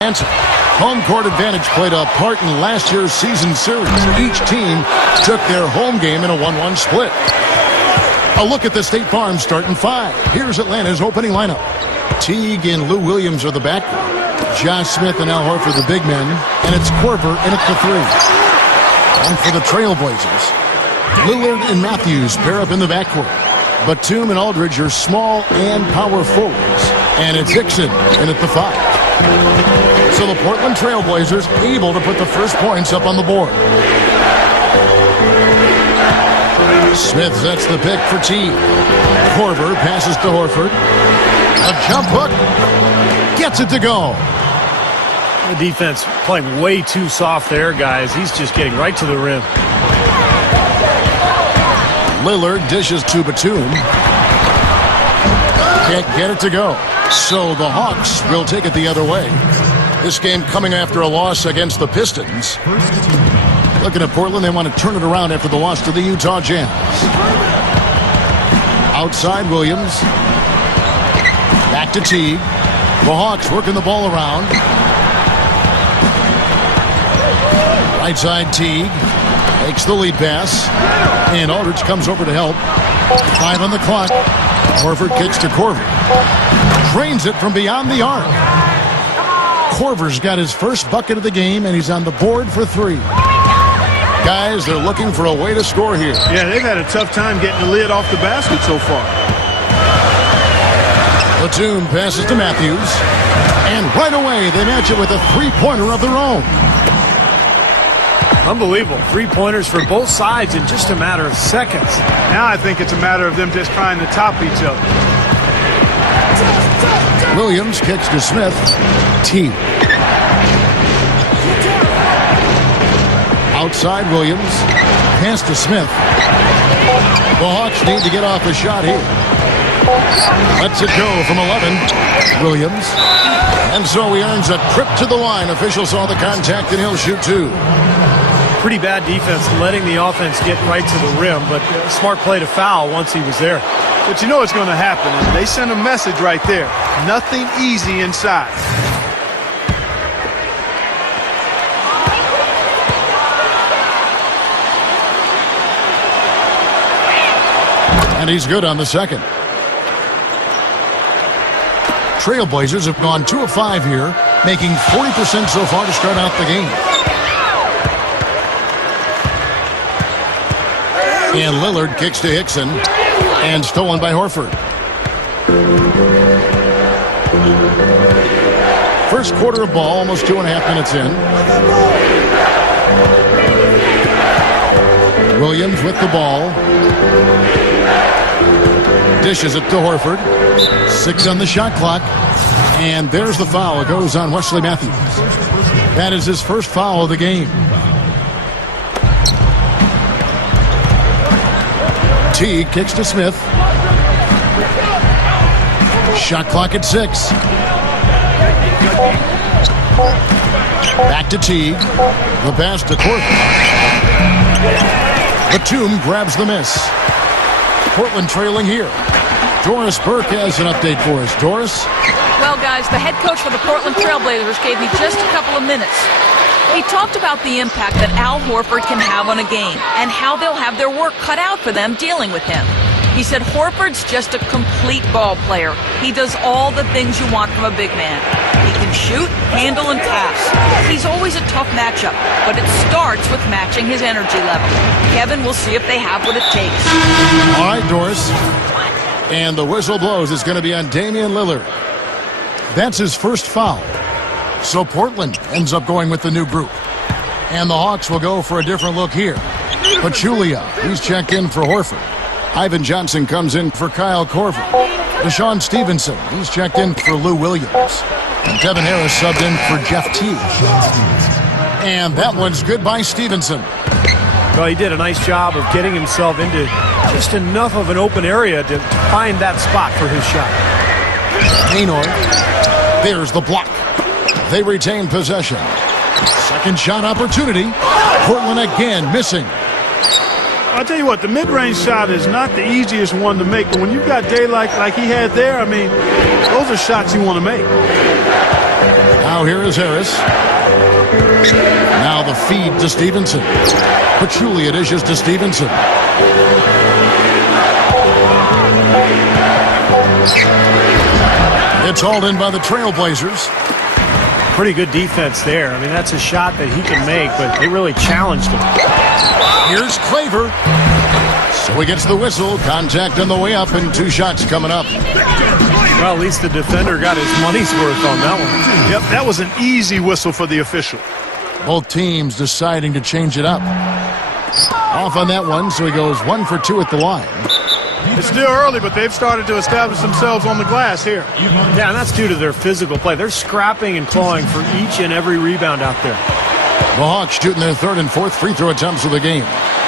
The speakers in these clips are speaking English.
Home court advantage played a part in last year's season series. Each team took their home game in a 1-1 split. A look at the State Farm starting five. Here's Atlanta's opening lineup. Teague and Lou Williams are the backcourt. Josh Smith and Al Horford the big men. And it's Korver in at the three. And for the Trailblazers, Lillard and Matthews pair up in the backcourt. Batum and Aldridge are small and power forwards. And it's Hickson in at the five. So the Portland Trailblazers able to put the first points up on the board. Smith sets the pick for Teague. Korver passes to Horford. A jump hook. Gets it to go. The defense playing way too soft there, guys. He's just getting right to the rim. Lillard dishes to Batum. Can't get it to go. So the Hawks will take it the other way. This game coming after a loss against the Pistons. Looking at Portland, they want to turn it around after the loss to the Utah Jazz. Outside Williams. Back to Teague. The Hawks working the ball around. Right side Teague. Makes the lead pass. And Aldridge comes over to help. 5 on the clock. Horford kicks to Korver. Drains it from beyond the arc. Korver's got his first bucket of the game, and he's on the board for 3. Guys, they're looking for a way to score here. Yeah, they've had a tough time getting the lid off the basket so far. Batum passes to Matthews. And right away, they match it with a three-pointer of their own. Unbelievable. 3-pointers for both sides in just a matter of seconds. Now I think it's a matter of them just trying to top each other. Williams kicks to Smith. Teague. Outside Williams. Pass to Smith. The Hawks need to get off a shot here. Lets it go from 11. Williams. And so he earns a trip to the line. Officials saw the contact and he'll shoot 2. Pretty bad defense letting the offense get right to the rim, but smart play to foul once he was there. But you know what's going to happen. They sent a message right there. Nothing easy inside. And he's good on the second. Trailblazers have gone 2 of 5 here, making 40% so far to start out the game. And Lillard kicks to Hickson. And stolen by Horford. First quarter of ball, almost 2.5 minutes in. Williams with the ball. Dishes it to Horford. 6 on the shot clock. And there's the foul. It goes on Wesley Matthews. That is his first foul of the game. Teague kicks to Smith. Shot clock at 6. Back to Teague. The pass to Korver. Batum grabs the miss. Portland trailing here. Doris Burke has an update for us. Doris? Well, guys, the head coach for the Portland Trailblazers gave me just a couple of minutes. He talked about the impact that Al Horford can have on a game and how they'll have their work cut out for them dealing with him. He said Horford's just a complete ball player. He does all the things you want from a big man. He can shoot, handle, and pass. He's always a tough matchup, but it starts with matching his energy level. Kevin will see if they have what it takes. All right, Doris. And the whistle blows. It's going to be on Damian Lillard. That's his first foul. So Portland ends up going with the new group. And the Hawks will go for a different look here. Pachulia, he's checked in for Horford. Ivan Johnson comes in for Kyle Korver. Deshaun Stevenson, he's checked in for Lou Williams. And Devin Harris subbed in for Jeff Teague. And that one's good by Stevenson. Well, he did a nice job of getting himself into just enough of an open area to find that spot for his shot. Haynor, there's the block. They retain possession. Second shot opportunity. Portland again missing. I'll tell you what, the mid-range shot is not the easiest one to make, but when you've got daylight like he had there, I mean, those are shots you want to make. Now here is Harris. Now the feed to Stevenson. Pachulia dishes to Stevenson. It's hauled in by the Trailblazers. Pretty good defense there. I mean, that's a shot that he can make, but they really challenged him. Here's Claver. So he gets the whistle. Contact on the way up and 2 shots coming up. Well, at least the defender got his money's worth on that one. Yep, that was an easy whistle for the official. Both teams deciding to change it up. Off on that one, so he goes 1 for 2 at the line. It's still early, but they've started to establish themselves on the glass here. Yeah, and that's due to their physical play. They're scrapping and clawing for each and every rebound out there. The Hawks shooting their 3rd and 4th free throw attempts of the game.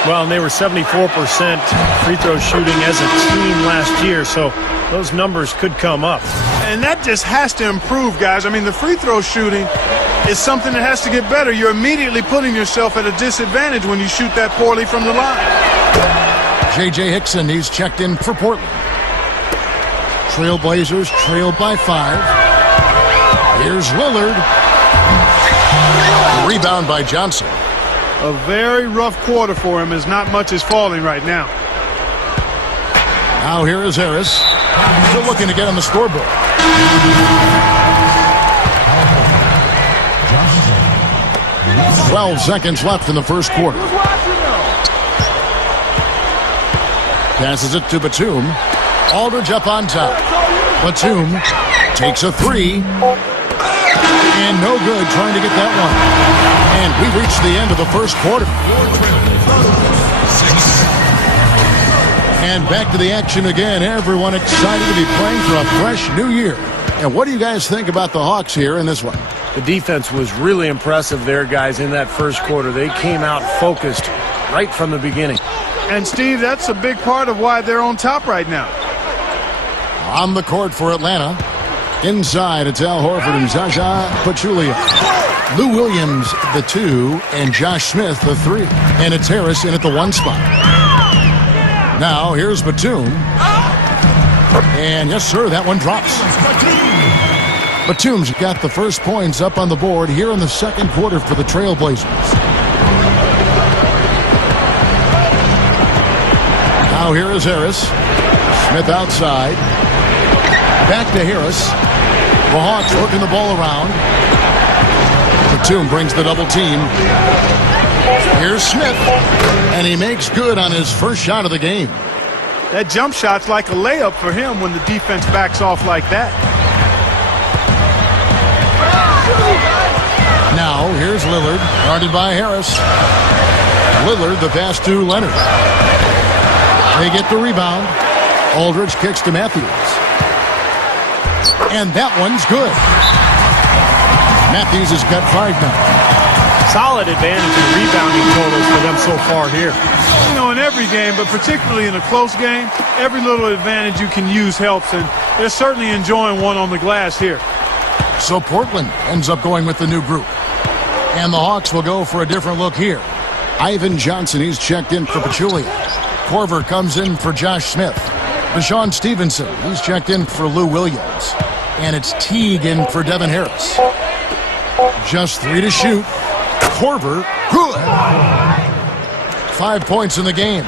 Well, and they were 74% free throw shooting as a team last year, so those numbers could come up. And that just has to improve, guys. I mean, the free throw shooting is something that has to get better. You're immediately putting yourself at a disadvantage when you shoot that poorly from the line. J.J. Hickson, he's checked in for Portland. Trailblazers trailed by 5. Here's Lillard. Rebound by Johnson. A very rough quarter for him as not much is falling right now. Now here is Harris. Still looking to get on the scoreboard. 12 seconds left in the first quarter. Passes it to Batum. Aldridge up on top. Batum takes a 3. And no good trying to get that one. And we reached the end of the first quarter. And back to the action again. Everyone excited to be playing for a fresh new year. And what do you guys think about the Hawks here in this one? The defense was really impressive there, guys, in that first quarter. They came out focused right from the beginning. And, Steve, that's a big part of why they're on top right now. On the court for Atlanta. Inside, it's Al Horford and Zaza Pachulia. Lou Williams, the 2, and Josh Smith, the 3. And it's Harris in at the 1 spot. Now, here's Batum. And, yes, sir, that one drops. Batum's got the first points up on the board here in the second quarter for the Trailblazers. Now here is Harris. Smith outside. Back to Harris. The Hawks working the ball around. Batum brings the double team. Here's Smith. And he makes good on his first shot of the game. That jump shot's like a layup for him when the defense backs off like that. Now here's Lillard. Guarded by Harris. Lillard, the pass to Leonard. They get the rebound. Aldridge kicks to Matthews. And that one's good. Matthews has got 5 now. Solid advantage in rebounding totals for them so far here. You know, in every game, but particularly in a close game, every little advantage you can use helps, and they're certainly enjoying one on the glass here. So Portland ends up going with the new group. And the Hawks will go for a different look here. Ivan Johnson, he's checked in for Pachulia. Korver comes in for Josh Smith. Deshaun Stevenson, he's checked in for Lou Williams. And it's Teague in for Devin Harris. Just 3 to shoot. Korver, good. 5 points in the game.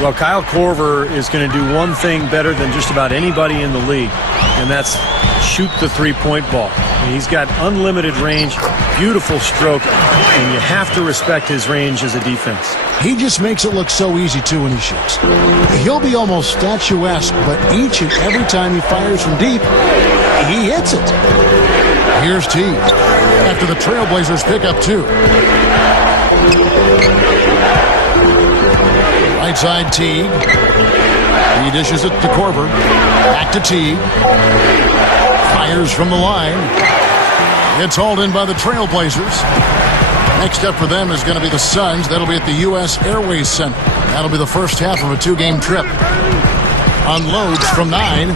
Well, Kyle Korver is going to do one thing better than just about anybody in the league, and that's shoot the three-point ball. He's got unlimited range, beautiful stroke, and you have to respect his range as a defense. He just makes it look so easy, too, when he shoots. He'll be almost statuesque, but each and every time he fires from deep, he hits it. Here's Teague after the Trailblazers pick up 2. Right side, Teague. He dishes it to Korver. Back to Teague. Fires from the line. It's hauled in by the Trailblazers. Next up for them is going to be the Suns. That'll be at the U.S. Airways Center. That'll be the first half of a 2-game trip. Unloads from 9.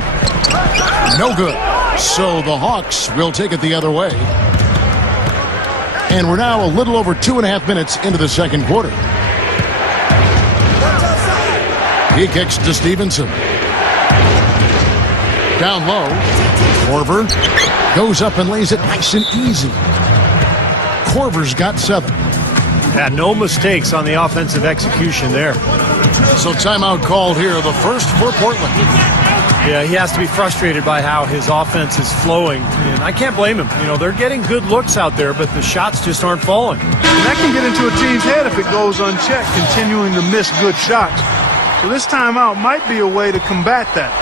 No good. So the Hawks will take it the other way. And we're now a little over 2.5 minutes into the second quarter. He kicks to Stevenson. Down low. Korver goes up and lays it nice and easy. Korver's got 7. Had no mistakes on the offensive execution there. So timeout called here, the first for Portland. Yeah, he has to be frustrated by how his offense is flowing, and I can't blame him. You know, they're getting good looks out there, but the shots just aren't falling. And that can get into a team's head if it goes unchecked, continuing to miss good shots. So this timeout might be a way to combat that.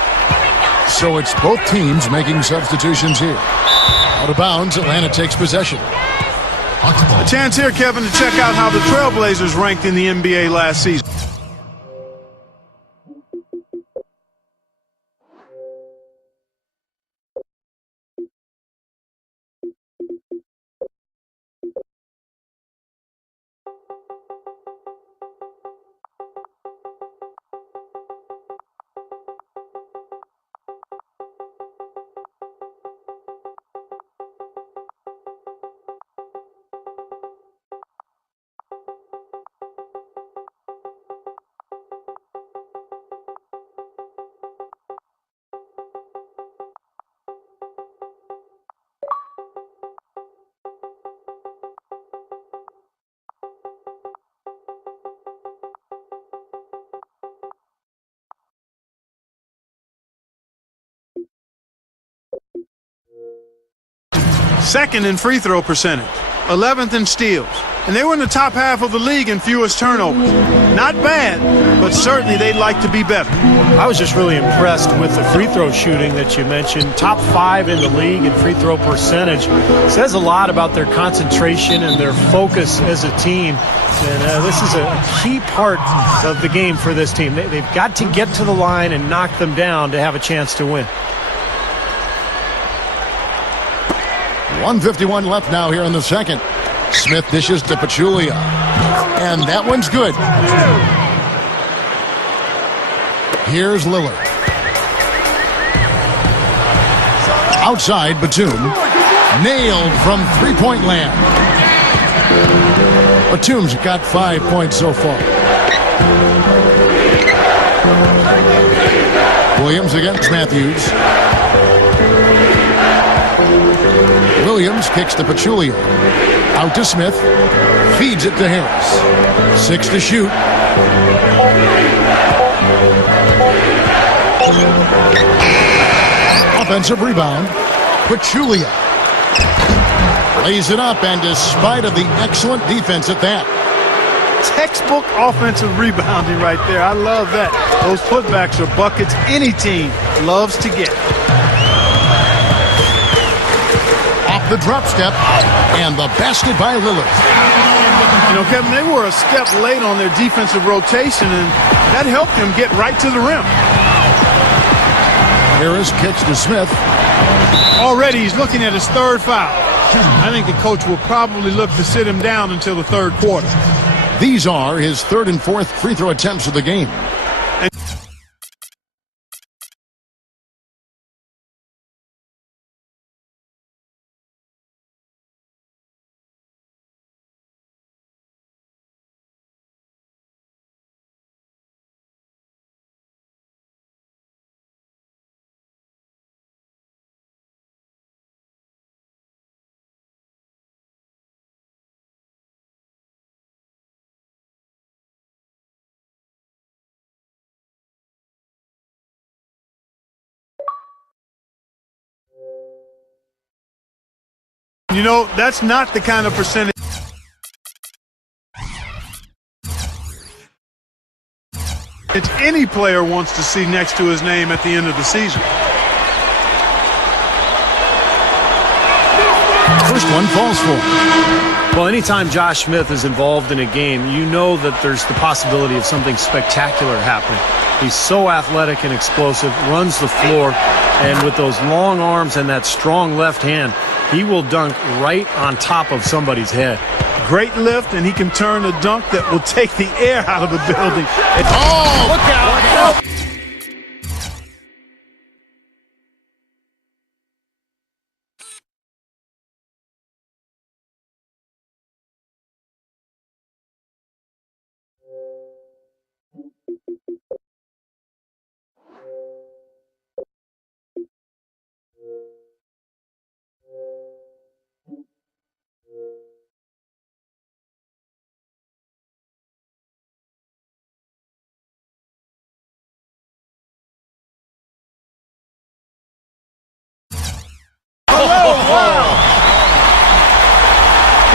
So it's both teams making substitutions here. Out of bounds, Atlanta takes possession. A chance here, Kevin, to check out how the Trailblazers ranked in the NBA last season. Second in free throw percentage, 11th in steals, and they were in the top half of the league in fewest turnovers. Not bad, but certainly they'd like to be better. I was just really impressed with the free throw shooting that you mentioned. Top 5 in the league in free throw percentage. Says a lot about their concentration and their focus as a team. And this is a key part of the game for this team. They've got to get to the line and knock them down to have a chance to win. 1:51 left now here in the second. Smith dishes to Pachulia. And that one's good. Here's Lillard. Outside, Batum. Nailed from three-point land. Batum's got 5 points so far. Williams against Matthews. Williams kicks to Pachulia. Out to Smith. Feeds it to Harris. 6 to shoot. Offensive rebound. Pachulia. Lays it up, and despite of the excellent defense at that. Textbook offensive rebounding right there. I love that. Those putbacks are buckets any team loves to get. Off the drop step, and the basket by Lillard. You know, Kevin, they were a step late on their defensive rotation, and that helped them get right to the rim. Harris kicks to Smith. Already he's looking at his third foul. I think the coach will probably look to sit him down until the third quarter. These are his third and fourth free throw attempts of the game. You know, that's not the kind of percentage any player wants to see next to his name at the end of the season. First one falls for. Well, anytime Josh Smith is involved in a game, you know that there's the possibility of something spectacular happening. He's so athletic and explosive, runs the floor, and with those long arms and that strong left hand, he will dunk right on top of somebody's head. Great lift, and he can turn a dunk that will take the air out of the building. Oh, look out! Look out.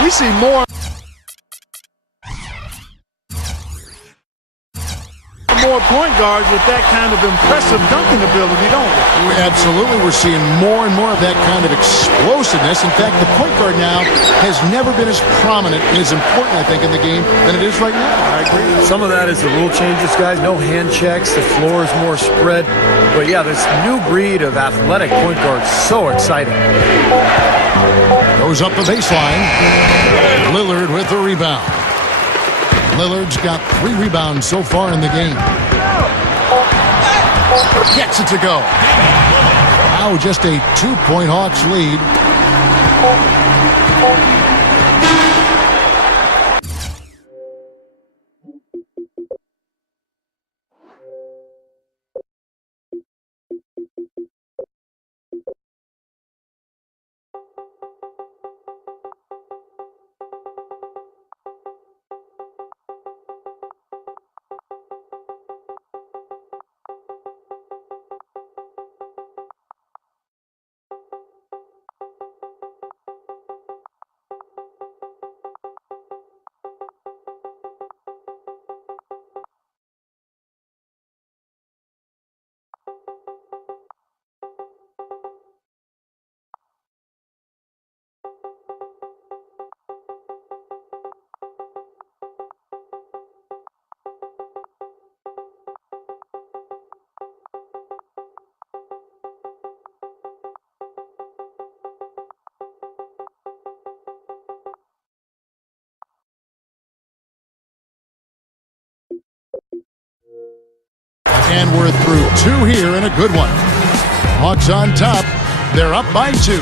We see more point guards with that kind of impressive dunking ability, don't we? Absolutely. We're seeing more and more of that kind of explosiveness. In fact, the point guard now has never been as prominent and as important, I think, in the game than it is right now. I agree. Some of that is the rule changes, guys. No hand checks. The floor is more spread. But, yeah, this new breed of athletic point guard, so exciting. Goes up the baseline. Lillard with the rebound. Lillard's got 3 rebounds so far in the game. Gets it to go. Now just a 2-point Hawks lead. And we're through 2 here and a good one. Hawks on top. They're up by 2.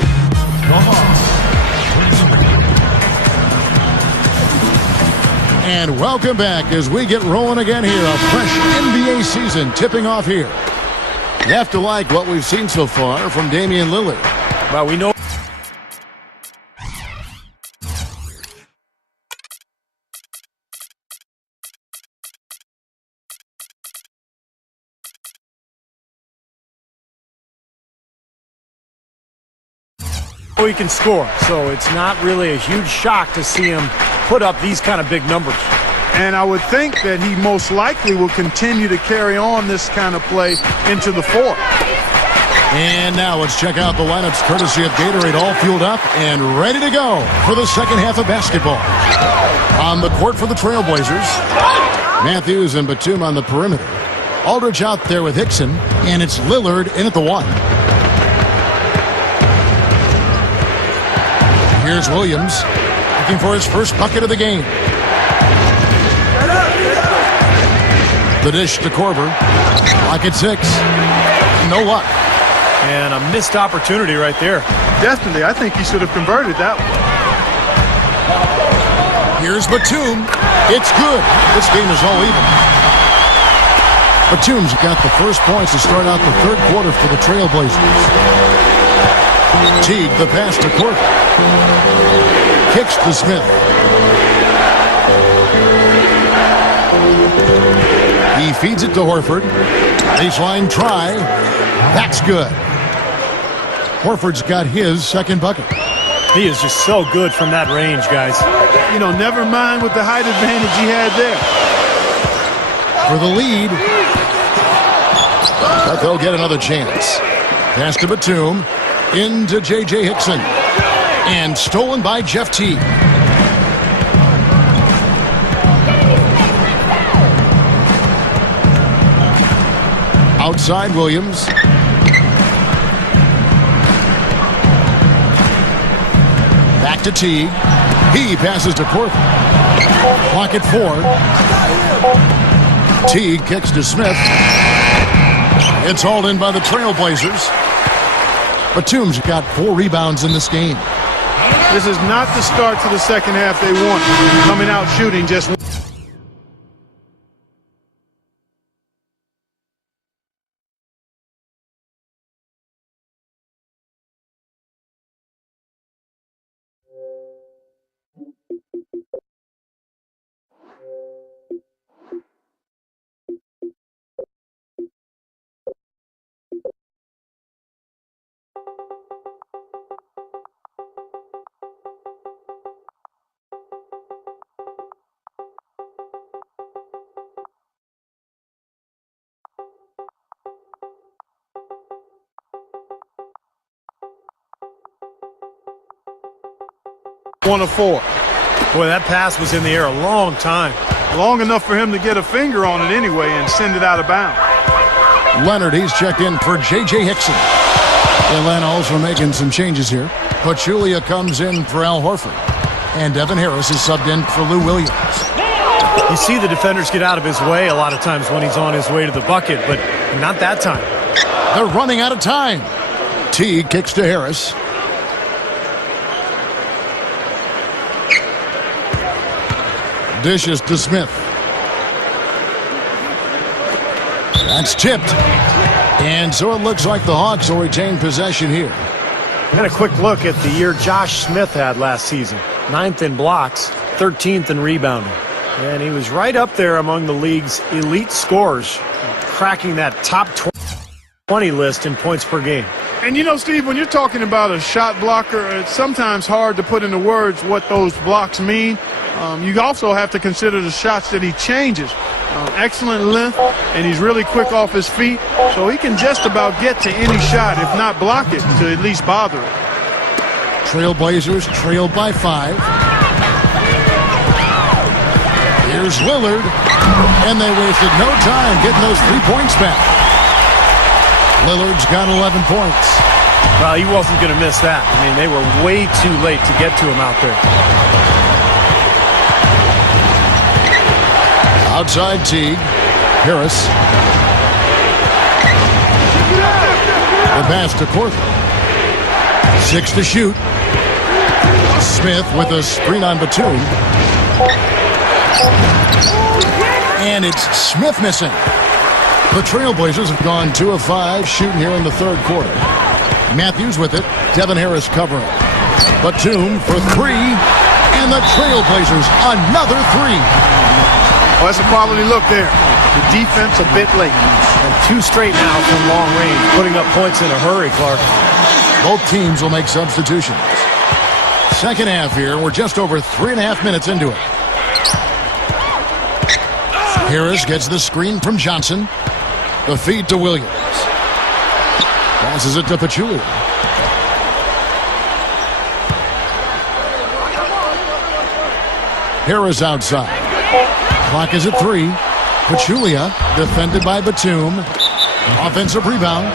And welcome back as we get rolling again here. A fresh NBA season tipping off here. You have to like what we've seen so far from Damian Lillard. Well, we know. He can score, so it's not really a huge shock to see him put up these kind of big numbers. And I would think that he most likely will continue to carry on this kind of play into the 4th. And now let's check out the lineups courtesy of Gatorade, all fueled up and ready to go for the second half of basketball. On the court for the Trailblazers, Matthews and Batum on the perimeter. Aldridge out there with Hickson, and it's Lillard in at the 1. Here's Williams, looking for his first bucket of the game. The dish to Korver. Clock at 6. No luck. And a missed opportunity right there. Definitely. I think he should have converted that one. Here's Batum. It's good. This game is all even. Batum's got the first points to start out the 3rd quarter for the Trailblazers. Teague, the pass to Korver. Kicks to Smith. He feeds it to Horford. Baseline try. That's good. Horford's got his second bucket. He is just so good from that range, guys. You know, never mind with the height advantage he had there. For the lead. But they'll get another chance. Pass to Batum. Into J.J. Hickson. And stolen by Jeff Teague. Outside Williams. Back to Teague. He passes to Korver. Clock at 4. Teague kicks to Smith. It's hauled in by the Trailblazers. Batum's got 4 rebounds in this game. This is not the start to the second half they want. Coming out shooting just 1 of 4. Boy, that pass was in the air a long time. Long enough for him to get a finger on it anyway and send it out of bounds. Leonard, he's checked in for J.J. Hickson. Atlanta also making some changes here. Pachulia comes in for Al Horford. And Devin Harris is subbed in for Lou Williams. You see the defenders get out of his way a lot of times when he's on his way to the bucket, but not that time. They're running out of time. Teague kicks to Harris. Dishes to Smith. That's tipped. And so it looks like the Hawks will retain possession here. And a quick look at the year Josh Smith had last season. 9th in blocks, 13th in rebounding. And he was right up there among the league's elite scorers, cracking that top 20 list in points per game. And you know, Steve, when you're talking about a shot blocker, it's sometimes hard to put into words what those blocks mean. You also have to consider the shots that he changes. Excellent length, and he's really quick off his feet, so he can just about get to any shot, if not block it, to at least bother it. Trailblazers trailed by 5. Here's Lillard, and they wasted no time getting those 3 points back. Lillard's got 11 points. Well, he wasn't going to miss that. I mean, they were way too late to get to him out there. Outside Teague. Harris. The pass to Korver. 6 to shoot. Smith with a screen on Batum. And it's Smith missing. The Trailblazers have gone 2 of 5 shooting here in the third quarter. Matthews with it. Devin Harris covering. Batum for 3. And the Trailblazers another 3. Well, that's a quality look there. The defense a bit late. And 2 straight now from long range, putting up points in a hurry, Clark. Both teams will make substitutions. Second half here. We're just over 3.5 minutes into it. Harris gets the screen from Johnson. The feed to Williams. Passes it to Pachulia. Harris outside. Clock is at 3. Pachulia defended by Batum. Offensive rebound.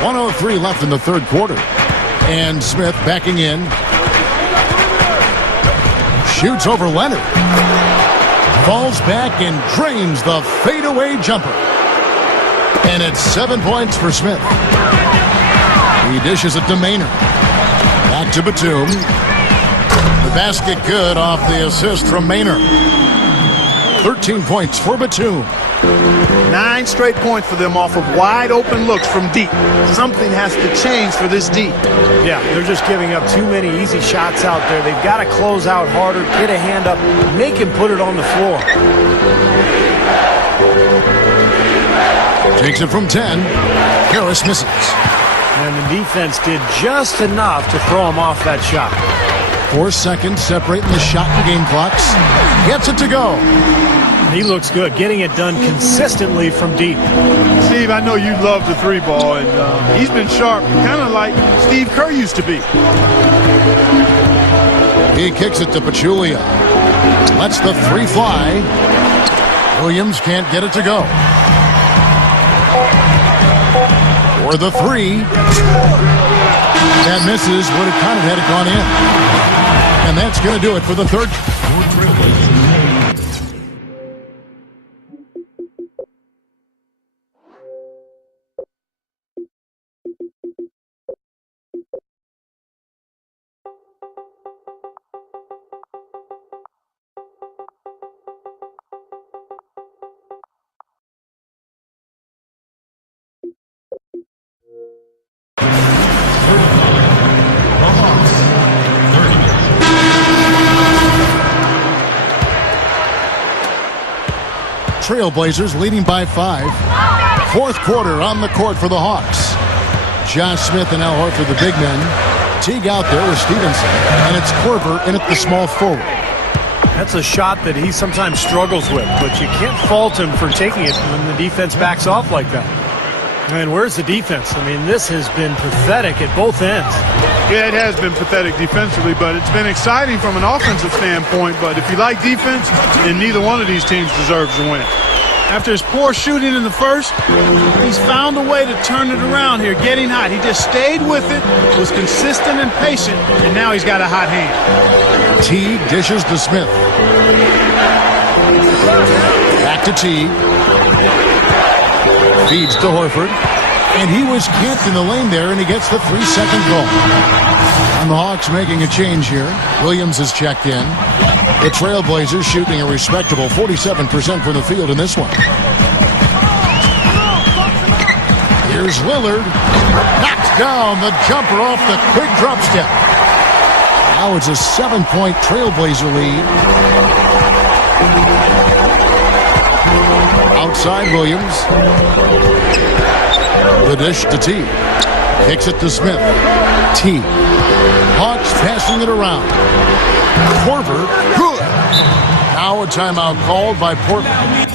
.103 left in the third quarter. And Smith backing in. Shoots over Leonard. Falls back and drains the fadeaway jumper. And it's 7 points for Smith. He dishes it to Maynard. Back to Batum. The basket good off the assist from Maynard. 13 points for Batum. 9 straight points for them off of wide open looks from deep. Something has to change for this deep. Yeah, they're just giving up too many easy shots out there. They've got to close out harder, get a hand up, make him put it on the floor. Takes it from 10. Harris misses. And the defense did just enough to throw him off that shot. 4 seconds separating the shot and game clocks. Gets it to go. He looks good, getting it done consistently from deep. Steve, I know you love the 3 ball, and he's been sharp, kind of like Steve Kerr used to be. He kicks it to Pachulia. Lets the 3 fly. Williams can't get it to go. For the 3. That misses. Would have counted had it gone in. And that's going to do it for the third. Trailblazers leading by 5. Fourth quarter on the court for the Hawks. Josh Smith and Al Horford, the big men. Teague out there with Stevenson. And it's Korver in at the small forward. That's a shot that he sometimes struggles with, but you can't fault him for taking it when the defense backs off like that. And where's the defense? I mean, this has been pathetic at both ends. Yeah, it has been pathetic defensively, but it's been exciting from an offensive standpoint. But if you like defense, then neither one of these teams deserves to win. After his poor shooting in the first, he's found a way to turn it around here, getting hot. He just stayed with it, was consistent and patient, and now he's got a hot hand. Teague dishes to Smith. Back to Teague. Feeds to Horford. And he was camped in the lane there, and he gets the 3-second goal. And the Hawks making a change here. Williams has checked in. The Trailblazers shooting a respectable 47% from the field in this one. Here's Lillard. Knocks down the jumper off the quick drop step. Now it's a 7-point Trailblazer lead. Outside Williams. The dish to T. Kicks it to Smith. T. Hawks passing it around. Korver, good. Now a timeout called by Portland.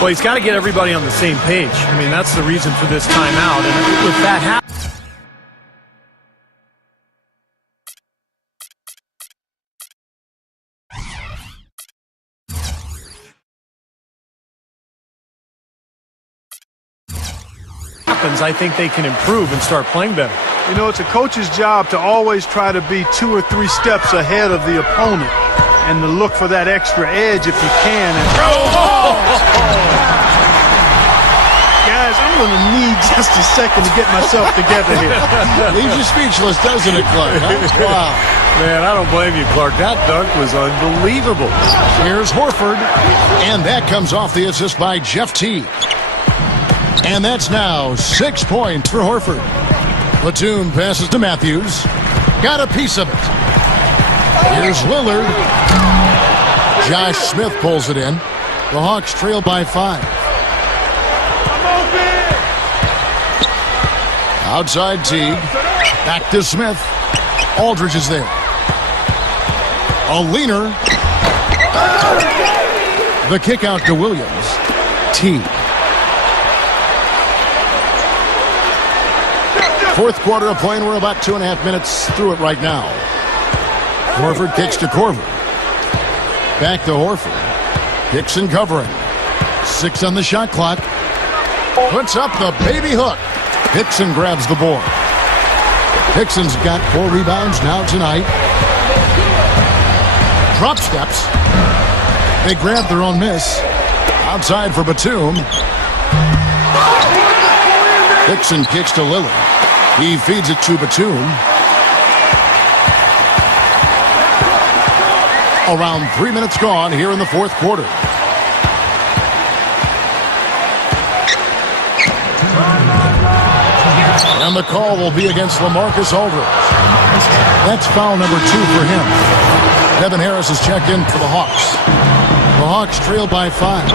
Well, he's got to get everybody on the same page. I mean, that's the reason for this timeout. And if that happens, I think they can improve and start playing better. You know, it's a coach's job to always try to be 2 or 3 steps ahead of the opponent and to look for that extra edge if you can. And guys, I'm going to need just a second to get myself together here. Leaves you speechless, doesn't it, Clark? Huh? Wow. Man, I don't blame you, Clark. That dunk was unbelievable. Here's Horford, and that comes off the assist by Jeff T. And that's now 6 points for Horford. Batum passes to Matthews. Got a piece of it. Here's Lillard. Josh Smith pulls it in. The Hawks trail by 5. Outside Teague. Back to Smith. Aldridge is there. A leaner. The kick out to Williams. Teague. Fourth quarter of play, and we're about 2.5 minutes through it right now. Horford kicks to Korver. Back to Horford. Dixon covering. 6 on the shot clock. Puts up the baby hook. Dixon grabs the board. Dixon's got 4 rebounds now tonight. Drop steps. They grab their own miss. Outside for Batum. Dixon kicks to Lillard. He feeds it to Batum. Around 3 minutes gone here in the fourth quarter. And the call will be against LaMarcus Aldridge. That's foul number 2 for him. Devin Harris has checked in for the Hawks. The Hawks trail by 5.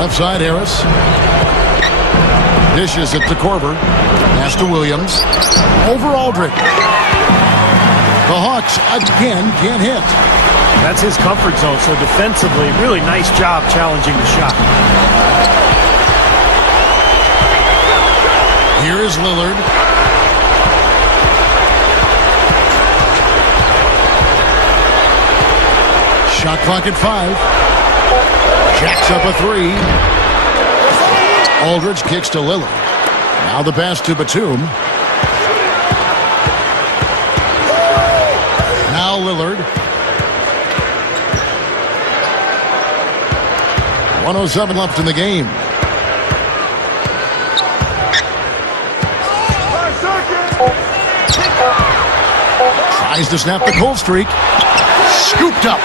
Left side, Harris. Dishes it to Korver. Pass to Williams. Over Aldridge. The Hawks again can't hit. That's his comfort zone, so defensively, really nice job challenging the shot. Here is Lillard. Shot clock at 5. Jacks up a 3. Aldridge kicks to Lillard. Now the pass to Batum. Now Lillard. 1:07 left in the game. Tries to snap the cold streak. Scooped up.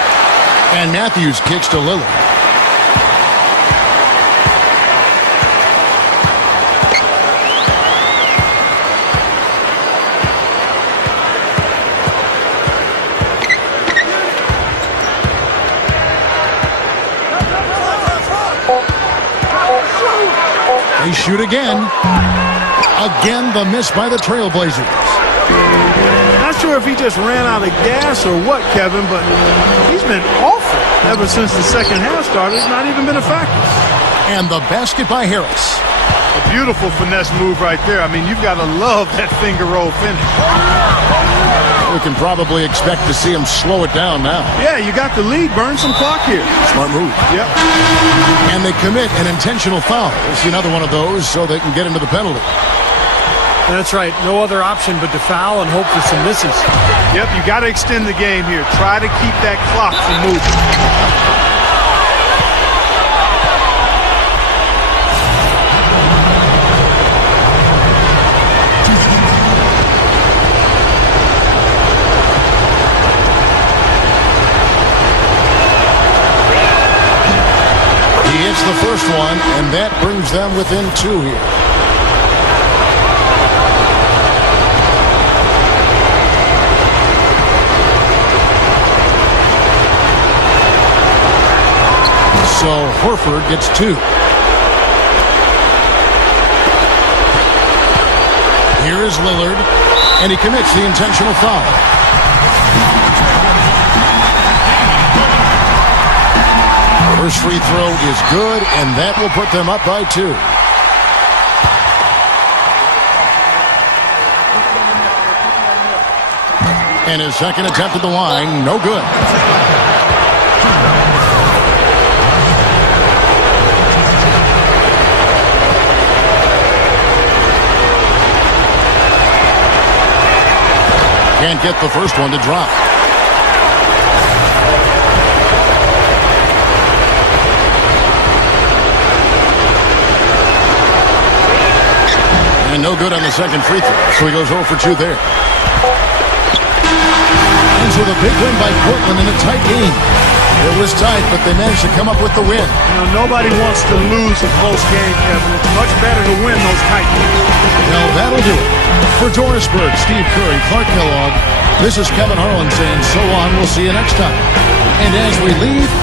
And Matthews kicks to Lillard. shoot again. Again, the miss by the Trailblazers. Not sure if he just ran out of gas or what, Kevin, but he's been awful ever since the second half started. It's not even been a factor. And the basket by Harris. A beautiful finesse move right there. I mean, you've got to love that finger roll finish. We can probably expect to see him slow it down now. Yeah, you got the lead. Burn some clock here. Smart move. Yep. And they commit an intentional foul. We'll see another one of those so they can get into the penalty. That's right. No other option but to foul and hope for some misses. Yep, you got to extend the game here. Try to keep that clock from moving. The first one, and that brings them within 2 here. So Horford gets 2. Here is Lillard, and he commits the intentional foul. First free throw is good, and that will put them up by 2. And his second attempt at the line, no good. Can't get the first one to drop. And no good on the second free throw, so he goes 0 for 2 there. Ends with a big win by Portland in a tight game. It was tight, but they managed to come up with the win. You know, nobody wants to lose a close game, Kevin. It's much better to win those tight games. Well, that'll do it. For Doris Burke, Steve Curry, Clark Kellogg, this is Kevin Harlan saying so long. We'll see you next time. And as we leave,